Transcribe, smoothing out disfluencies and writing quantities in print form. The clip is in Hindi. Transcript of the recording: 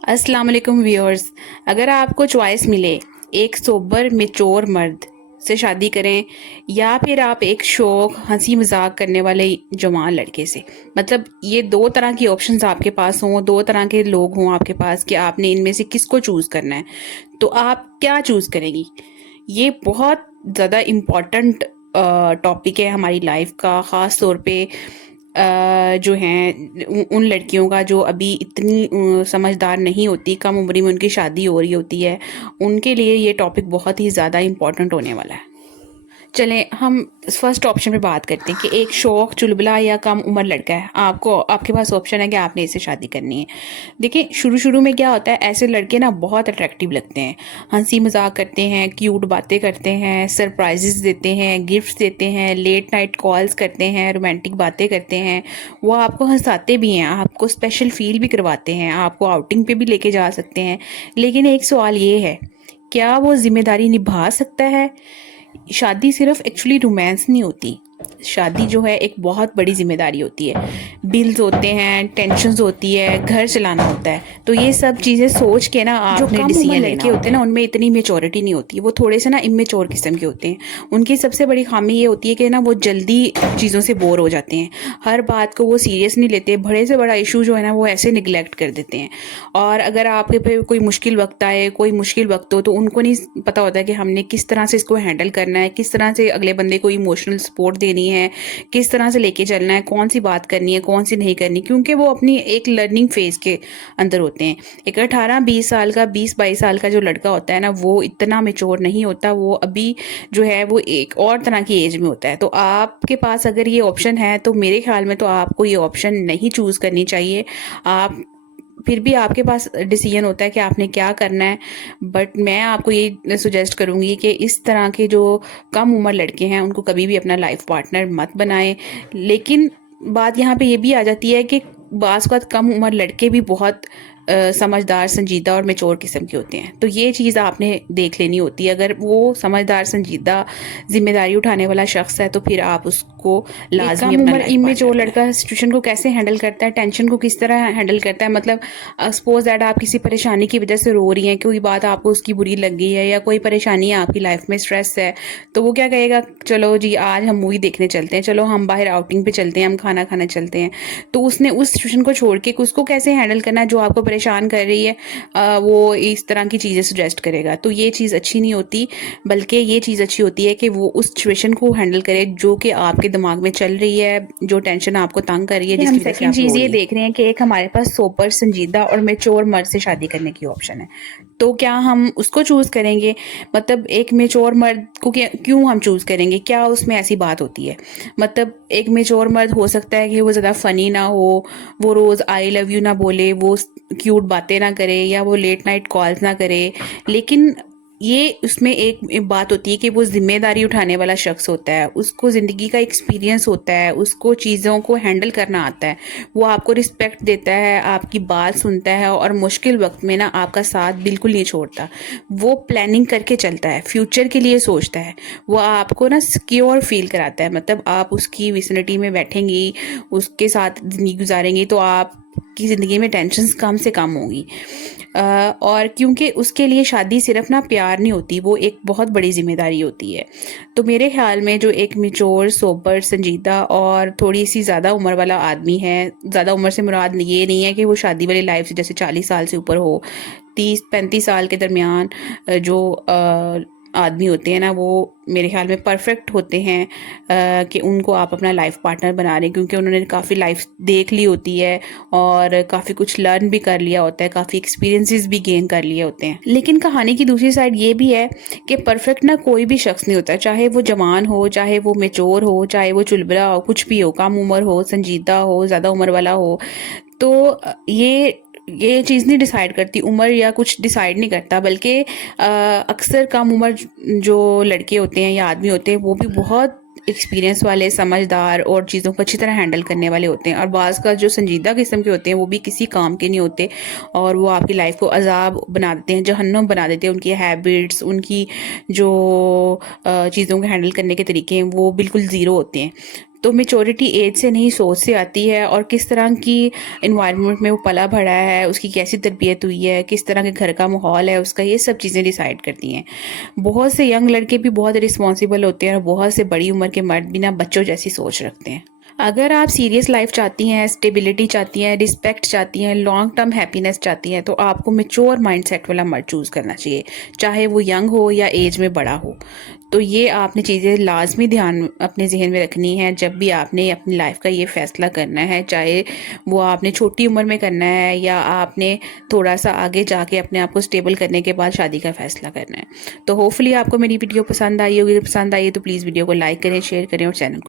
अस्सलाम वालेकुम व्यूअर्स। अगर आपको चॉइस मिले एक सोबर मेच्योर मर्द से शादी करें या फिर आप एक शौक हंसी मजाक करने वाले जवान लड़के से, मतलब ये दो तरह की ऑप्शंस आपके पास हों, दो तरह के लोग हों आपके पास कि आपने इनमें से किसको चूज़ करना है, तो आप क्या चूज़ करेंगी? ये बहुत ज़्यादा इम्पॉर्टेंट टॉपिक है हमारी लाइफ का, ख़ास तौर पे जो हैं उन लड़कियों का जो अभी इतनी समझदार नहीं होती, कम उम्र में उनकी शादी हो रही होती है, उनके लिए ये टॉपिक बहुत ही ज़्यादा इम्पोर्टेंट होने वाला है। चलें हम फर्स्ट ऑप्शन पे बात करते हैं कि एक शौक चुलबुला या कम उम्र लड़का है, आपको आपके पास ऑप्शन है कि आपने इससे शादी करनी है। देखिए शुरू शुरू में क्या होता है, ऐसे लड़के ना बहुत अट्रैक्टिव लगते हैं, हंसी मजाक करते हैं, क्यूट बातें करते हैं, सरप्राइजेस देते हैं, गिफ्ट्स देते हैं, लेट नाइट कॉल्स करते हैं, रोमांटिक बातें करते हैं। वो आपको हंसाते भी हैं, आपको स्पेशल फील भी करवाते हैं, आपको आउटिंग पे भी लेके जा सकते हैं। लेकिन एक सवाल ये है, क्या वो जिम्मेदारी निभा सकता है? शादी सिर्फ एक्चुअली रोमांस नहीं होती, शादी जो है एक बहुत बड़ी जिम्मेदारी होती है। बिल्स होते हैं, टेंशन्स होती है, घर चलाना होता है। तो ये सब चीज़ें सोच के ना आपने डिसीजन लेके होते हैं ना, उनमें इतनी मेच्योरिटी नहीं होती, वो थोड़े से ना इमेच्योर किस्म के होते हैं। उनकी सबसे बड़ी खामी ये होती है कि ना वो जल्दी चीज़ों से बोर हो जाते हैं, हर बात को वो सीरियस नहीं लेते, बड़े से बड़ा इशू जो है ना वो ऐसे निगलेक्ट कर देते हैं। और अगर आपके पे कोई मुश्किल वक्त आए, कोई मुश्किल वक्त हो, तो उनको नहीं पता होता है कि हमने किस तरह से इसको हैंडल करना है, किस तरह से अगले बंदे को इमोशनल सपोर्ट देनी है, किस तरह से लेके चलना है, कौन सी बात करनी है, कौन सी नहीं करनी, क्योंकि वो अपनी एक लर्निंग फेज के अंदर होते हैं। एक 18-20 साल का, 20-22 साल का जो लड़का होता है ना, वो इतना मेच्योर नहीं होता, वो अभी जो है वो एक और तरह की एज में होता है। तो आपके पास अगर ये ऑप्शन है तो मेरे ख्याल में तो आपको ये ऑप्शन नहीं चूज करनी चाहिए। आप फिर भी आपके पास डिसीजन होता है कि आपने क्या करना है, बट मैं आपको ये सजेस्ट करूंगी कि इस तरह के जो कम उम्र लड़के हैं उनको कभी भी अपना लाइफ पार्टनर मत बनाएं। लेकिन बात यहाँ पे ये भी आ जाती है कि बाज़ वक़्त कम उम्र लड़के भी बहुत समझदार, संजीदा और मेच्योर किस्म के होते हैं, तो ये चीज़ आपने देख लेनी होती है। अगर वो समझदार, संजीदा, जिम्मेदारी उठाने वाला शख्स है तो फिर आप उसको लाजमी अपना लाइफ इमेच्योर लड़का सिचुएशन को कैसे हैंडल करता है, टेंशन को किस तरह हैंडल करता है, मतलब सपोज दैट आप किसी परेशानी की वजह से रो रही हैं, कोई बात आपको उसकी बुरी लग गई है या कोई परेशानी है आपकी लाइफ में, स्ट्रेस है, तो वो क्या कहेगा, चलो जी आज हम मूवी देखने चलते हैं, चलो हम बाहर आउटिंग पे चलते हैं, हम खाना खाने चलते हैं। तो उसने उस सिचुएशन को छोड़ के उसको कैसे हैंडल करना है जो आपको परेशान कर रही है, वो इस तरह की चीज़ें सजेस्ट करेगा। तो ये चीज़ अच्छी नहीं होती, बल्कि ये चीज़ अच्छी होती है कि वो उस सिचुएशन को हैंडल करे जो कि आपके दिमाग में चल रही है, जो टेंशन आपको तंग कर रही है, जिसकी वजह से आप चीज़ ये देख रहे हैं कि एक हमारे पास सोपर, संजीदा और मेच्योर मर्द से शादी करने की ऑप्शन है, तो क्या हम उसको चूज करेंगे? मतलब एक मेच्योर मर्द को क्यों हम चूज करेंगे, क्या उसमें ऐसी बात होती है? मतलब एक मेच्योर मर्द हो सकता है कि वो ज़्यादा फनी ना हो, वो रोज़ आई लव यू ना बोले, वो क्यूट बातें ना करे या वो लेट नाइट कॉल्स ना करे, लेकिन ये उसमें एक बात होती है कि वो जिम्मेदारी उठाने वाला शख्स होता है, उसको ज़िंदगी का एक्सपीरियंस होता है, उसको चीज़ों को हैंडल करना आता है, वो आपको रिस्पेक्ट देता है, आपकी बात सुनता है और मुश्किल वक्त में ना आपका साथ बिल्कुल नहीं छोड़ता। वो प्लानिंग करके चलता है, फ्यूचर के लिए सोचता है, वो आपको ना सिक्योर फील कराता है। मतलब आप उसकी विसिनिटी में बैठेंगी, उसके साथ ज़िंदगी गुजारेंगी तो आपकी ज़िंदगी में टेंशन कम से कम होंगी। और क्योंकि उसके लिए शादी सिर्फ ना प्यार नहीं होती, वो एक बहुत बड़ी जिम्मेदारी होती है। तो मेरे ख्याल में जो एक मेच्योर, सोबर, संजीदा और थोड़ी सी ज़्यादा उम्र वाला आदमी है, ज़्यादा उम्र से मुराद ये नहीं है कि वो शादी वाली लाइफ से जैसे 40 साल से ऊपर हो, 30-35 साल के दरमियान जो आदमी होते हैं ना, वो मेरे ख्याल में परफेक्ट होते हैं कि उनको आप अपना लाइफ पार्टनर बना रहे हैं, क्योंकि उन्होंने काफ़ी लाइफ देख ली होती है और काफ़ी कुछ लर्न भी कर लिया होता है, काफ़ी एक्सपीरियंसेस भी गेन कर लिए होते हैं। लेकिन कहानी की दूसरी साइड ये भी है कि परफेक्ट ना कोई भी शख्स नहीं होता, चाहे वो जवान हो, चाहे वो मेच्योर हो, चाहे वो चुलबुला हो, कुछ भी हो, कम उम्र हो, संजीदा हो, ज़्यादा उम्र वाला हो। तो ये चीज़ नहीं डिसाइड करती उम्र, या कुछ डिसाइड नहीं करता, बल्कि अक्सर कम उम्र जो लड़के होते हैं या आदमी होते हैं वो भी बहुत एक्सपीरियंस वाले, समझदार और चीज़ों को अच्छी तरह हैंडल करने वाले होते हैं। और बाज़ का जो संजीदा किस्म के होते हैं वो भी किसी काम के नहीं होते और वो आपकी लाइफ को अजाब बना देते हैं, जहन्नुम बना देते हैं। उनकी हैबिट्स, उनकी जो चीज़ों को हैंडल करने के तरीके हैं वो बिल्कुल ज़ीरो होते हैं। तो मैच्योरिटी एज से नहीं सोच से आती है, और किस तरह की इन्वायरमेंट में वो पला बढ़ा है, उसकी कैसी तरबियत हुई है, किस तरह के घर का माहौल है उसका, ये सब चीज़ें डिसाइड करती हैं। बहुत से यंग लड़के भी बहुत रिस्पॉन्सिबल होते हैं और बहुत से बड़ी उम्र के मर्द भी ना बच्चों जैसी सोच रखते हैं। अगर आप सीरियस लाइफ चाहती हैं, स्टेबिलिटी चाहती हैं, रिस्पेक्ट चाहती हैं, लॉन्ग टर्म हैप्पीनेस चाहती हैं, तो आपको मैच्योर माइंडसेट वाला मर्द चूज़ करना चाहिए, चाहे वो यंग हो या एज में बड़ा हो। तो ये आपने चीज़ें लाजमी ध्यान अपने जहन में रखनी है जब भी आपने अपनी लाइफ का ये फैसला करना है, चाहे वो आपने छोटी उम्र में करना है या आपने थोड़ा सा आगे जाके अपने आप को स्टेबल करने के बाद शादी का फैसला करना है। तो होपफुली आपको मेरी वीडियो पसंद आई होगी। पसंद आई है तो प्लीज़ वीडियो को लाइक करें, शेयर करें और चैनल को